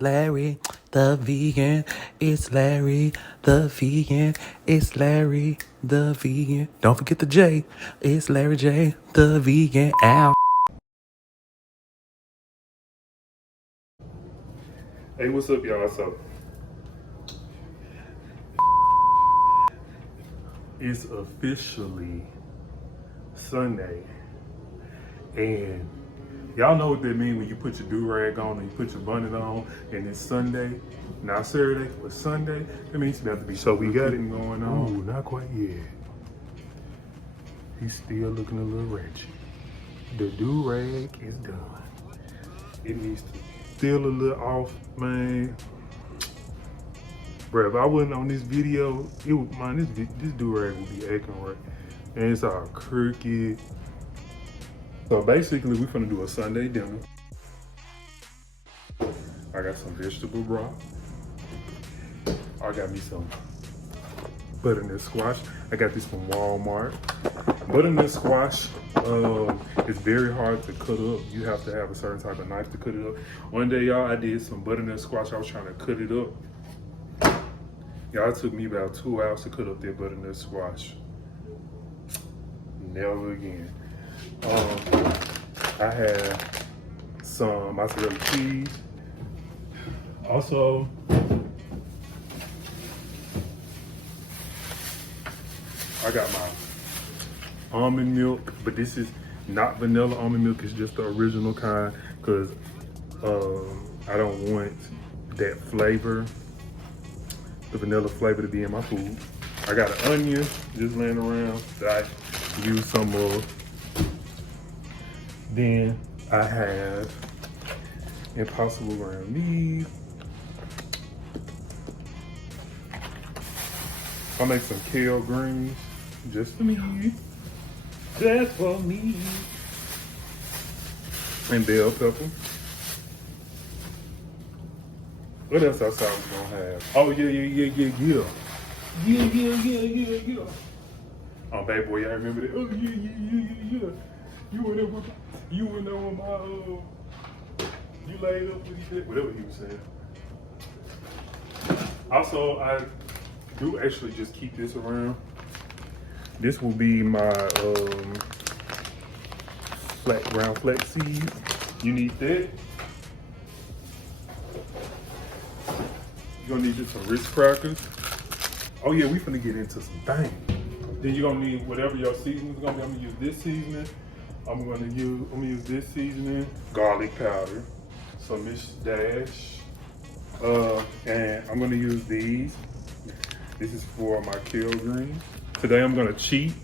It's Larry, the vegan. It's Larry, the vegan. It's Larry, the vegan. Don't forget the J. It's Larry J, the vegan. Ow. Hey, what's up, y'all? So, it's officially Sunday, and y'all know what that means when you put your do-rag on and you put your bonnet on, and it's Sunday, not Saturday, but Sunday. That means you have to be. So we got it going on. Ooh, not quite yet. He's still looking a little ratchet. The do-rag is done. It needs to still a little off, man. Bro, if I wasn't on this video, it would, man, this do-rag would be acting right. And it's all crooked. So basically, we're gonna do a Sunday dinner. I got some vegetable broth. I got me some butternut squash. I got this from Walmart. Butternut squash is very hard to cut up. You have to have a certain type of knife to cut it up. One day, y'all, I did some butternut squash. I was trying to cut it up. Y'all, it took me about 2 hours to cut up that butternut squash. Never again. I have some mozzarella cheese. Also, I got my almond milk, but this is not vanilla almond milk. It's just the original kind because I don't want that flavor, the vanilla flavor, to be in my food. I got an onion just laying around that I use some of. Then I have Impossible ground beef. I'll make some kale greens just for me. Just for me. And bell pepper. What else I thought we gonna have? Oh yeah. Yeah. Oh, baby boy, y'all remember that? Oh yeah. You went there with my you laid up with that, whatever he was saying. Also, I do actually just keep this around. This will be my ground flax seeds. You need that. You're gonna need just some Ritz crackers. Oh yeah, we finna get into some things. Then you're gonna need whatever your seasoning is gonna be. I'm gonna use this seasoning. I'm gonna use this seasoning, garlic powder, some Miss Dash, and I'm gonna use these. This is for my kale greens. Today I'm gonna cheat,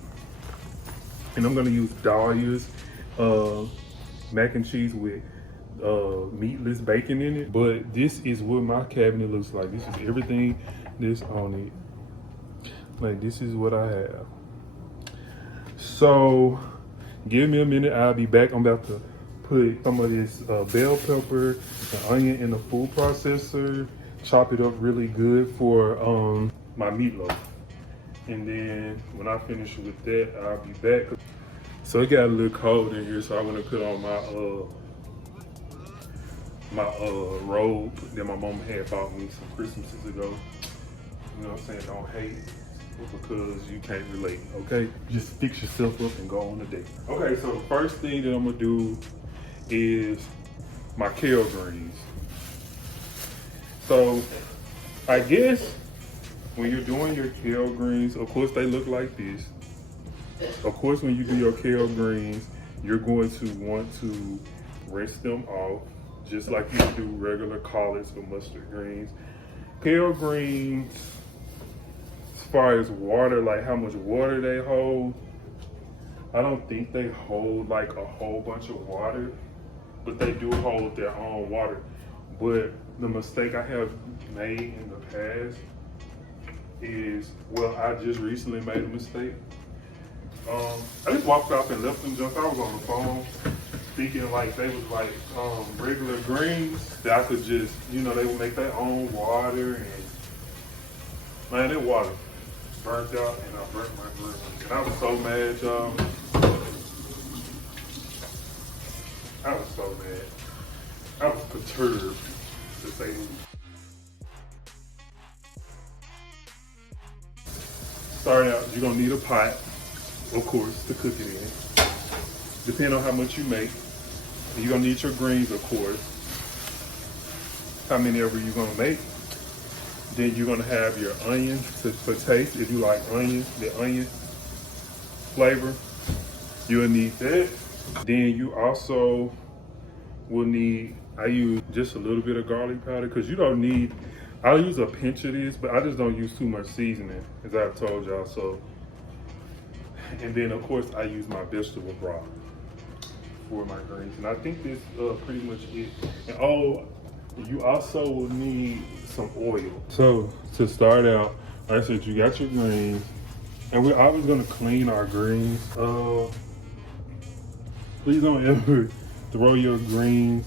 and I'm gonna use Dahlia's mac and cheese with meatless bacon in it. But this is what my cabinet looks like. This is everything that's on it. Like, this is what I have. So give me a minute, I'll be back. I'm about to put some of this bell pepper and onion in the food processor, chop it up really good for my meatloaf. And then when I finish with that, I'll be back. So it got a little cold in here, so I'm gonna put on my robe that my mom had bought me some Christmases ago. You know what I'm saying? Don't hate because you can't relate, okay? Just fix yourself up and go on a date. Okay, so the first thing that I'm gonna do is my kale greens. So I guess when you're doing your kale greens, of course they look like this. Of course, when you do your kale greens, you're going to want to rinse them off, just like you do regular collards or mustard greens. Kale greens, as far as water, like how much water they hold, I don't think they hold like a whole bunch of water, but they do hold their own water. But the mistake I have made in the past is, well, I just recently made a mistake. I just walked off and left them junk. I was on the phone thinking like they was like regular greens that I could just, you know, they would make their own water, and man, that water burnt out and I burnt my greens. And I was so mad, y'all. I was so mad. I was perturbed. to say the least. Start out, you're gonna need a pot, of course, to cook it in. Depending on how much you make. You're gonna need your greens, of course. How many ever you're gonna make. Then you're gonna have your onion for taste. If you like onion, the onion flavor, you'll need that. Then you also will need, I use just a little bit of garlic powder because you don't need, I'll use a pinch of this, but I just don't use too much seasoning, as I've told y'all. So, and then of course I use my vegetable broth for my greens. And I think this pretty much it. And oh, you also will need some oil. So to start out, like I said, you got your greens, and we're always gonna clean our greens. Please don't ever throw your greens.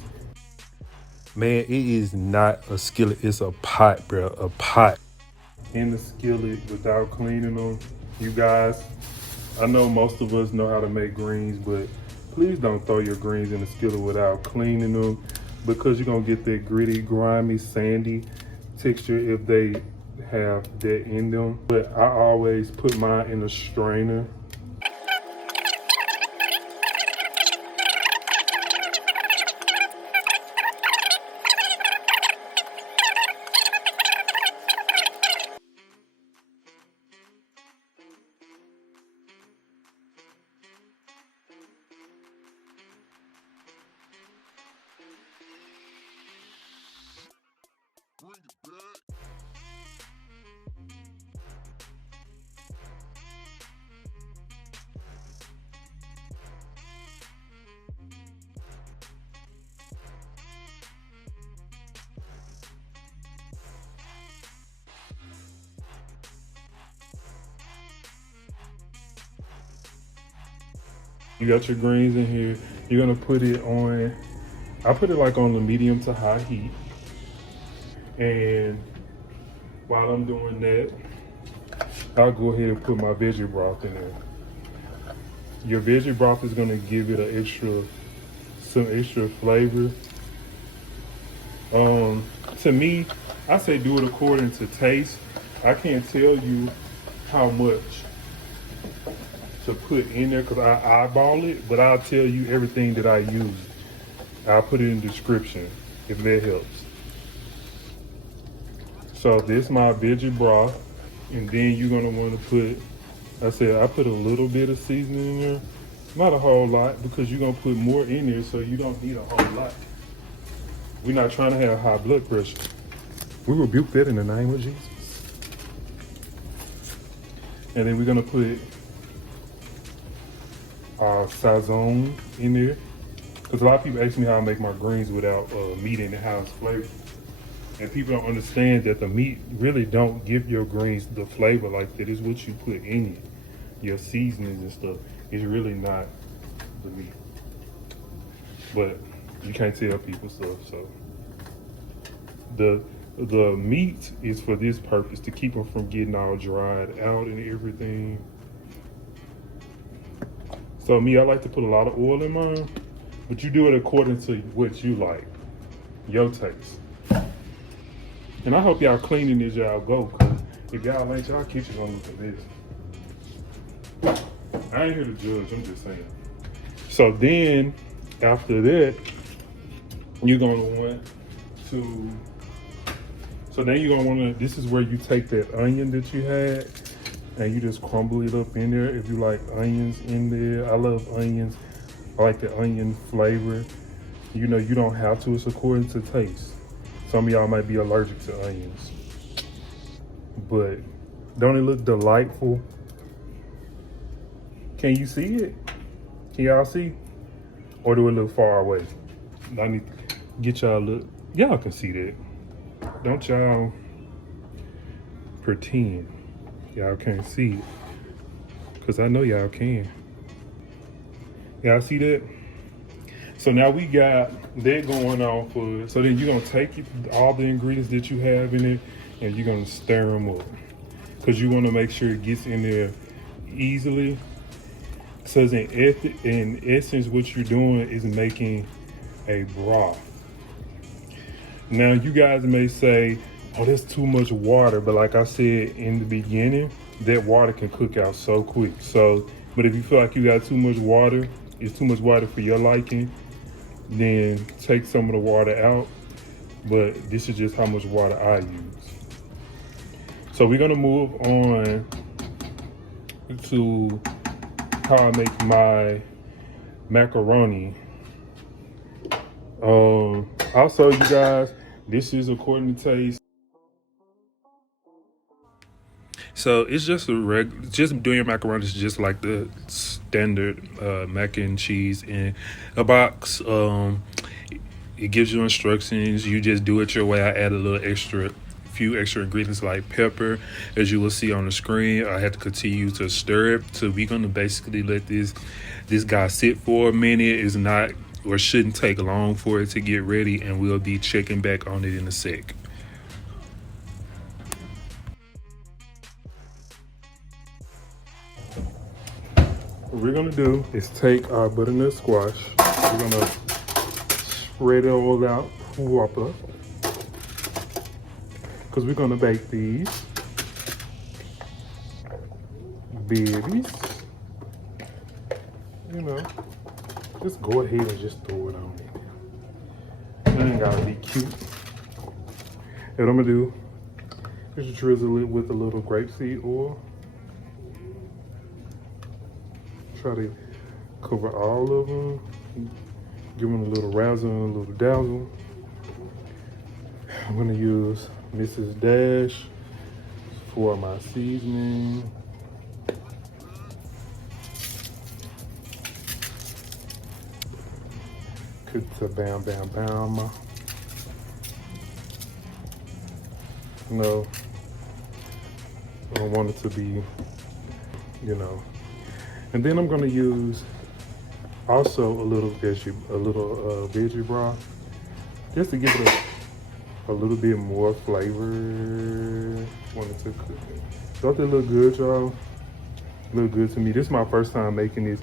Man, it is not a skillet, it's a pot, bro, a pot. In the skillet without cleaning them. You guys, I know most of us know how to make greens, but please don't throw your greens in the skillet without cleaning them, because you're gonna get that gritty, grimy, sandy texture if they have that in them. But I always put mine in a strainer. You got your greens in here. You're gonna put it on, I put it like on the medium to high heat. And while I'm doing that, I'll go ahead and put my veggie broth in there. Your veggie broth is gonna give it some extra flavor. To me, I say do it according to taste. I can't tell you how much to put in there because I eyeball it, but I'll tell you everything that I use. I'll put it in the description if that helps. So this is my veggie broth, and then you're gonna want to put, I said I put a little bit of seasoning in there, not a whole lot, because you're gonna put more in there, so you don't need a whole lot. We're not trying to have high blood pressure. We rebuke that in the name of Jesus. And then we're gonna put Sazon in there, because a lot of people ask me how I make my greens without meat in the house flavor, and people don't understand that the meat really don't give your greens the flavor like that. Is what you put in it, your seasonings and stuff. It's really not the meat, but you can't tell people stuff. So the meat is for this purpose, to keep them from getting all dried out and everything. So me, I like to put a lot of oil in mine, but you do it according to what you like, your taste. And I hope y'all cleaning as y'all go, because if y'all ain't, y'all kitchen gonna look at this. I ain't here to judge, I'm just saying. So then, after that, you're gonna want to, so then you're gonna wanna, this is where you take that onion that you had, and you just crumble it up in there if you like onions in there. I love onions. I like the onion flavor. You know, you don't have to, it's according to taste. Some of y'all might be allergic to onions, but don't it look delightful? Can you see it? Can y'all see? Or do it look far away? I need to get y'all look. Y'all can see that. Don't y'all pretend y'all can't see it, because I know y'all can. Y'all see that? So now we got that going on for it. So then you're gonna take all the ingredients that you have in it, and you're gonna stir them up, because you wanna make sure it gets in there easily. So in essence, what you're doing is making a broth. Now you guys may say, oh, that's too much water. But like I said in the beginning, that water can cook out so quick. So, but if you feel like you got too much water, it's too much water for your liking, then take some of the water out. But this is just how much water I use. So we're gonna move on to how I make my macaroni. Also, you guys, this is according to taste. So it's just just doing your macaroni is just like the standard mac and cheese in a box. It gives you instructions. You just do it your way. I add a little few extra ingredients like pepper, as you will see on the screen. I had to continue to stir it. So we're gonna basically let this guy sit for a minute. It's not or shouldn't take long for it to get ready, and we'll be checking back on it in a sec. What we're gonna do is take our butternut squash. We're gonna spread it all out proper, because we're gonna bake these babies. You know, just go ahead and just throw it on it. It ain't gotta be cute. And what I'm gonna do is drizzle it with a little grapeseed oil. Try to cover all of them. Give them a little razzle and a little dazzle. I'm gonna use Mrs. Dash for my seasoning. Bam, bam, bam. No, I don't want it to be, you know. And then I'm gonna use also a little veggie broth, just to give it a little bit more flavor. Wanted to cook it. Don't they look good, y'all? Look good to me. This is my first time making this,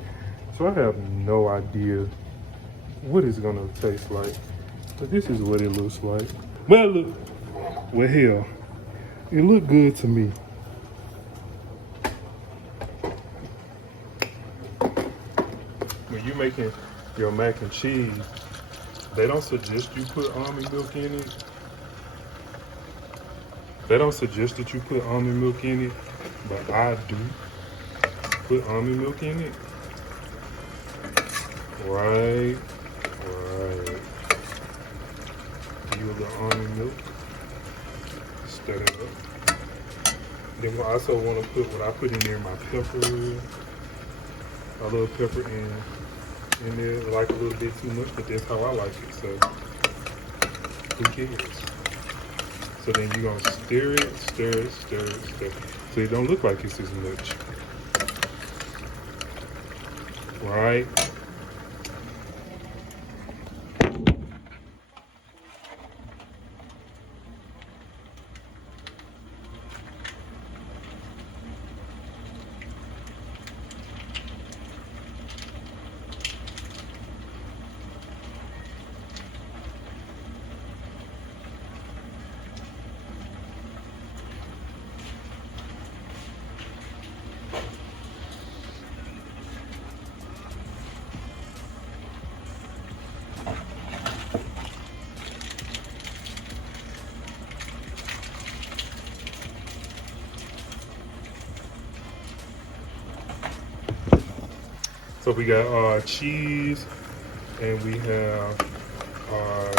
so I have no idea what it's gonna taste like. But this is what it looks like. Well, look, well, hell, it looked good to me. When you're making your mac and cheese, they don't suggest you put almond milk in it. They don't suggest that you put almond milk in it, but I do put almond milk in it. Right. Use the almond milk. Stir it up. Then we also want to put what I put in there, my pepper. A little pepper in there, like a little bit too much, but that's how I like it. So who cares? So then you're gonna stir it. So it don't look like it's as much. Right? So we got our cheese and we have our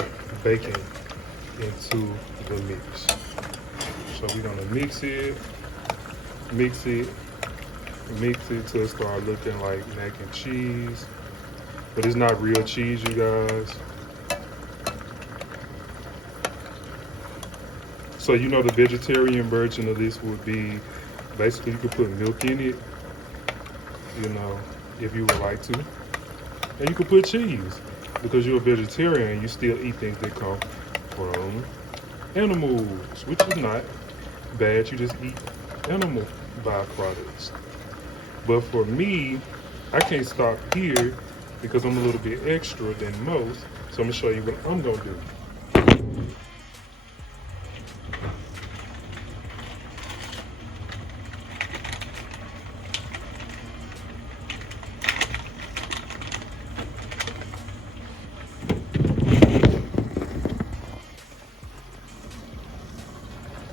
bacon into the mix. So we're gonna mix it till it start looking like mac and cheese. But it's not real cheese, you guys. So you know the vegetarian version of this would be, basically you could put milk in it, you know, if you would like to. And you could put cheese, because you're a vegetarian and you still eat things that come from animals, which is not bad. You just eat animal byproducts. But for me, I can't stop here because I'm a little bit extra than most. So I'm gonna show you what I'm gonna do.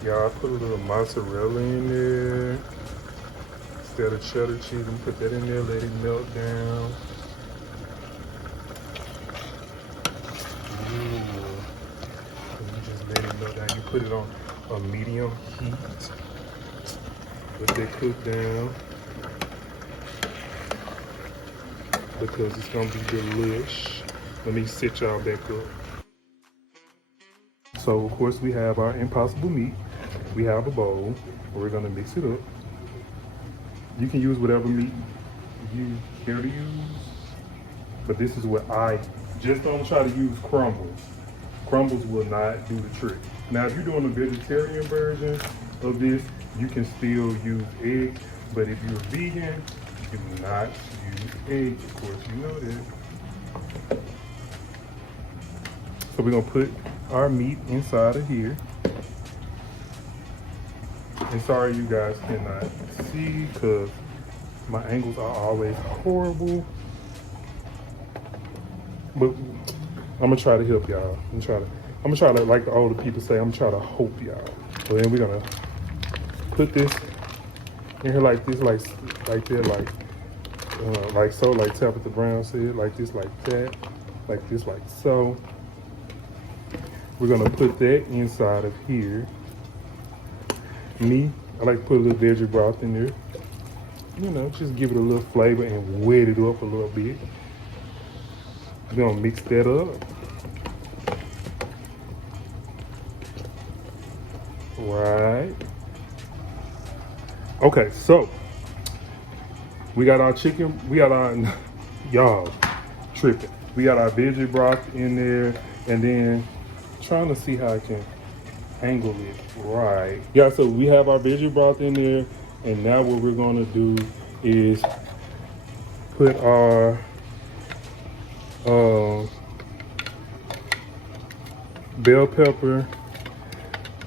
Y'all put a little mozzarella in there. Instead of cheddar cheese, and put that in there, let it melt down. Ooh. And you just let it melt down. You put it on a medium heat. Let that cook down. Because it's gonna be delish. Let me sit y'all back up. So of course we have our impossible meat. We have a bowl. We're gonna mix it up. You can use whatever meat you care to use, but this is what I just don't try to use crumbles. Crumbles will not do the trick. Now, if you're doing a vegetarian version of this, you can still use egg, but if you're vegan, do not use egg. Of course, you know that. So we're gonna put our meat inside of here. And sorry you guys cannot see because my angles are always horrible. But I'm gonna try to help y'all. I'm gonna try to, like the older people say, I'm gonna try to hope y'all. So then we're gonna put this in here like this, like that, like so, like Tabitha Brown said, like this, like that, like this, like so. We're gonna put that inside of here. Me, I like to put a little veggie broth in there. You know, just give it a little flavor and wet it up a little bit. We're gonna mix that up. Right. Okay, so we got our chicken, we got our, y'all tripping. We got our veggie broth in there, and then trying to see how I can angle it right. Yeah, so we have our veggie broth in there, and now what we're gonna do is put our bell pepper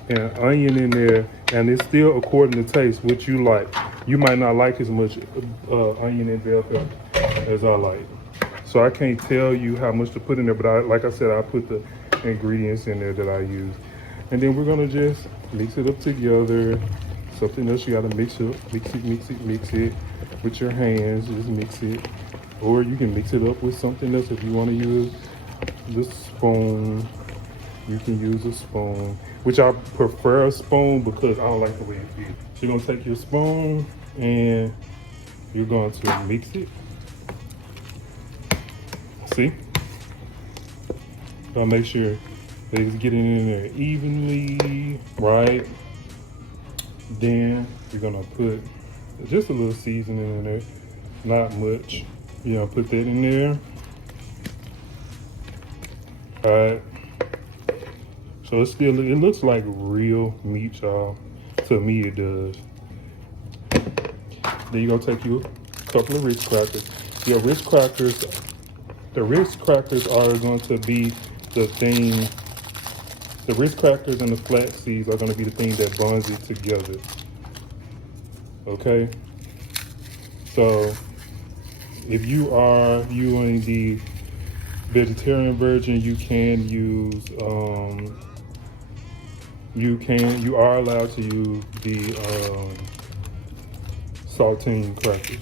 and onion in there, and it's still according to taste, what you like. You might not like as much onion and bell pepper as I like. So I can't tell you how much to put in there, but like I said, I put the ingredients in there that I use. And then we're gonna just mix it up together. Something else you gotta mix up, mix it with your hands, just mix it. Or you can mix it up with something else if you wanna use the spoon. You can use a spoon, which I prefer a spoon because I don't like the way it feels. So you're gonna take your spoon and you're going to mix it. See? Gotta make sure that it's getting in there evenly, right? Then you're gonna put just a little seasoning in there, not much. You're gonna put that in there. All right. So it looks like real meat, y'all. To me, it does. Then you're gonna take you a couple of Ritz crackers. Your Ritz crackers, the Ritz crackers are going to be the thing. The Ritz crackers and the flax seeds are gonna be the thing that bonds it together. Okay? So if you are using the vegetarian version, you can use you are allowed to use the saltine crackers.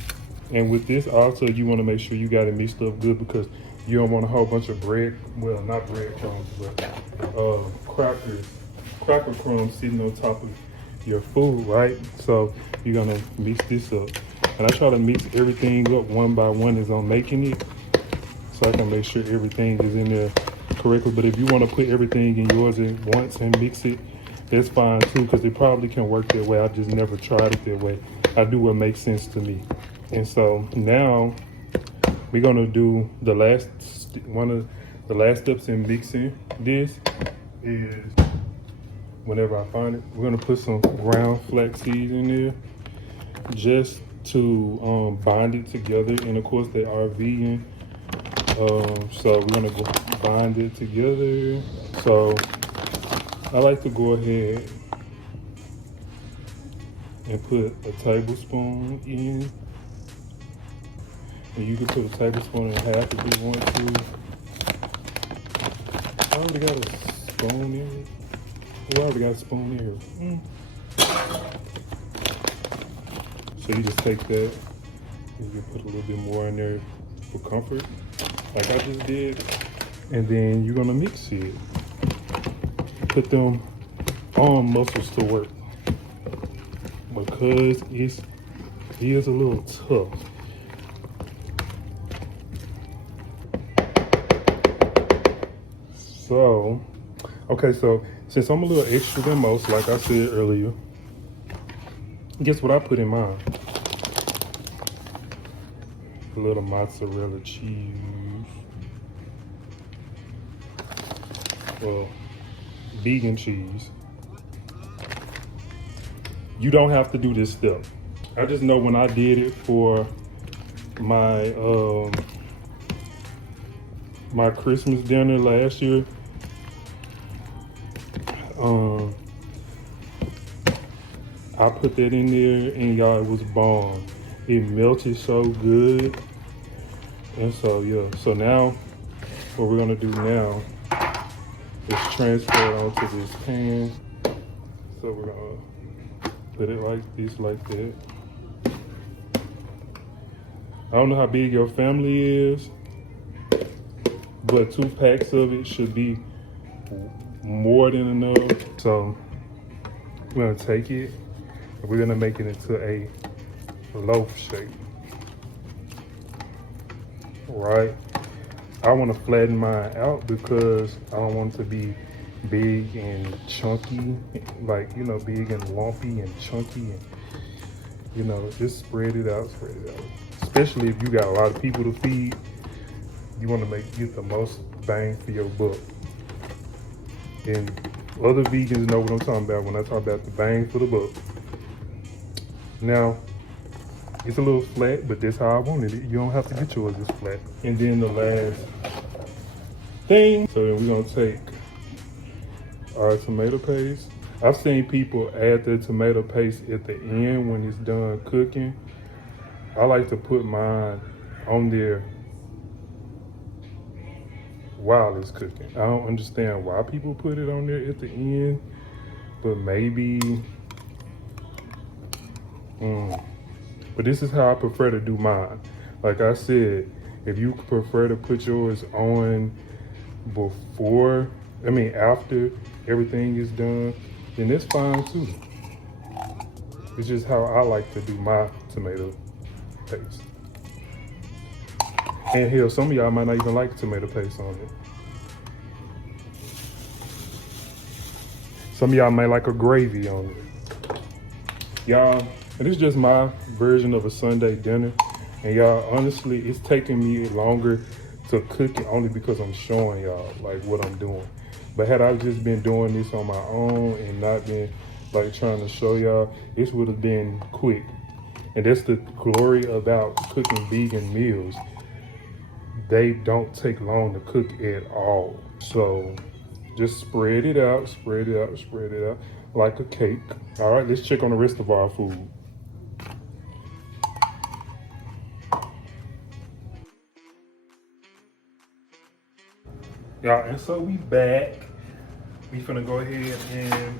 And with this also, you want to make sure you got it mixed up good because you don't want a whole bunch of bread, well, not breadcrumbs, but cracker crumbs sitting on top of your food, right? So you're gonna mix this up. And I try to mix everything up one by one as I'm making it, so I can make sure everything is in there correctly. But if you want to put everything in yours at once and mix it, that's fine too, because it probably can work that way. I just never tried it that way. I do what makes sense to me. And so now we're gonna do one of the last steps in mixing this is, whenever I find it, we're gonna put some ground flax seeds in there just to bind it together. And of course they are vegan. So we're gonna go bind it together. So I like to go ahead and put a tablespoon in. And you can put a tablespoon and a half if you want to. I already got a spoon in it. We already got a spoon here. So you just take that and you put a little bit more in there for comfort, like I just did. And then you're gonna mix it. Put them arm muscles to work because it is a little tough. So, okay, so since I'm a little extra than most, like I said earlier, guess what I put in mine? A little mozzarella cheese. Well, vegan cheese. You don't have to do this step. I just know when I did it for my my Christmas dinner last year, I put that in there and y'all, it was bomb. It melted so good. And so yeah, so now what we're gonna do now is transfer it onto this pan. So we're gonna put it like this, like that. I don't know how big your family is, but 2 packs of it should be more than enough. So we're gonna take it and we're gonna make it into a loaf shape. Right? I want to flatten mine out because I don't want it to be big and chunky, like, you know, big and lumpy and chunky, and, you know, just spread it out, Especially if you got a lot of people to feed, you want to get the most bang for your buck. And other vegans know what I'm talking about when I talk about the bang for the buck. Now, it's a little flat, but that's how I wanted it. You don't have to get yours this flat. And then the last thing, so then we're gonna take our tomato paste. I've seen people add the tomato paste at the end when it's done cooking. I like to put mine on there while it's cooking. I don't understand why people put it on there at the end, but maybe, but this is how I prefer to do mine. Like I said, if you prefer to put yours on after everything is done, then it's fine too. It's just how I like to do my tomato paste. And hell, some of y'all might not even like tomato paste on it. Some of y'all might like a gravy on it. Y'all, and it's just my version of a Sunday dinner. And y'all, honestly, it's taking me longer to cook it only because I'm showing y'all like what I'm doing. But had I just been doing this on my own and not been like trying to show y'all, this would have been quick. And that's the glory about cooking vegan meals. They don't take long to cook at all. So just spread it out, spread it out, spread it out like a cake. All right, let's check on the rest of our food. Y'all, and so we back. We finna go ahead and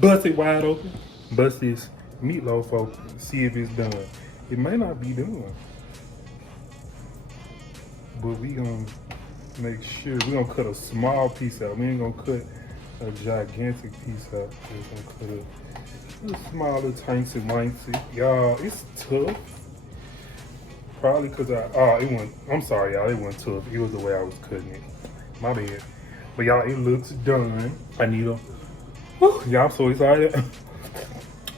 bust it wide open. Bust this meatloaf open, see if it's done. It may not be done, but we gonna make sure. We gonna cut a small piece out. We ain't gonna cut a gigantic piece out. We're gonna cut a little smaller, tiny. Y'all, it's tough. Probably because I'm sorry, y'all, it wasn't tough. It was the way I was cutting it. My bad. But y'all, it looks done. I need a, y'all, I'm so excited.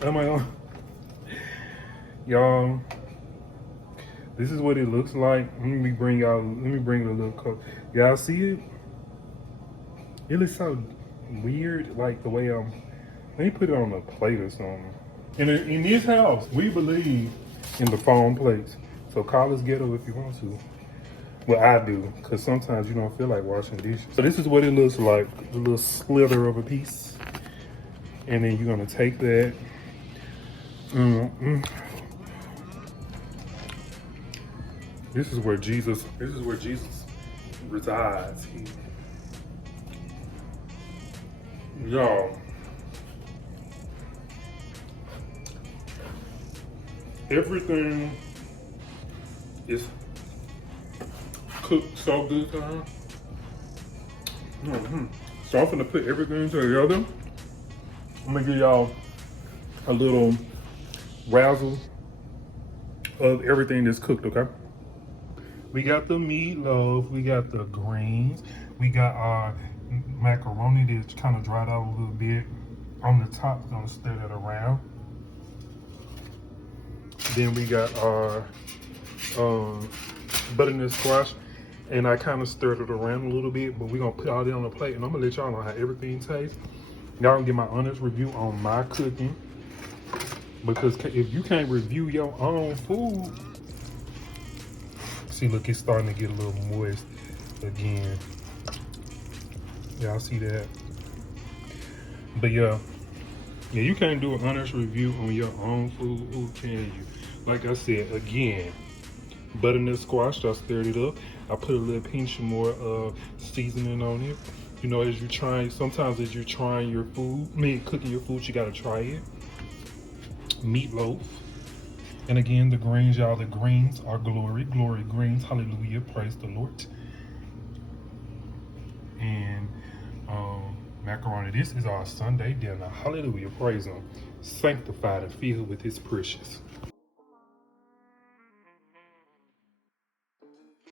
Oh my God. Y'all, this is what it looks like. Let me bring a little cup. Y'all see it? It looks so weird, like the way let me put it on a plate or something. In this house, we believe in the foam plates. So call us ghetto if you want to. Well, I do, because sometimes you don't feel like washing dishes. So this is what it looks like, a little slither of a piece. And then you're gonna take that. This is where Jesus resides. Y'all, Everything is cooked so good, huh? So I'm gonna put everything together. I'm gonna give y'all a little razzle of everything that's cooked, okay? We got the meatloaf, we got the greens, we got our macaroni that's kind of dried out a little bit. On the top, gonna stir that around. Then we got our butternut squash, and I kind of stirred it around a little bit, but we're gonna put all that on the plate, and I'm gonna let y'all know how everything tastes. Y'all gonna get my honest review on my cooking, because if you can't review your own food, see, look, it's starting to get a little moist again. Y'all see that? But yeah, you can't do an honest review on your own food. Who can you? Like I said, again, butternut squash, I stirred it up. I put a little pinch more seasoning on it. You know, as you're trying, sometimes as you're trying your food, cooking your food, you gotta try it. Meatloaf. And again, the greens, y'all, the greens are glory. Glory greens, hallelujah, praise the Lord. And macaroni, this is our Sunday dinner. Hallelujah, praise him. Sanctified and filled with his precious.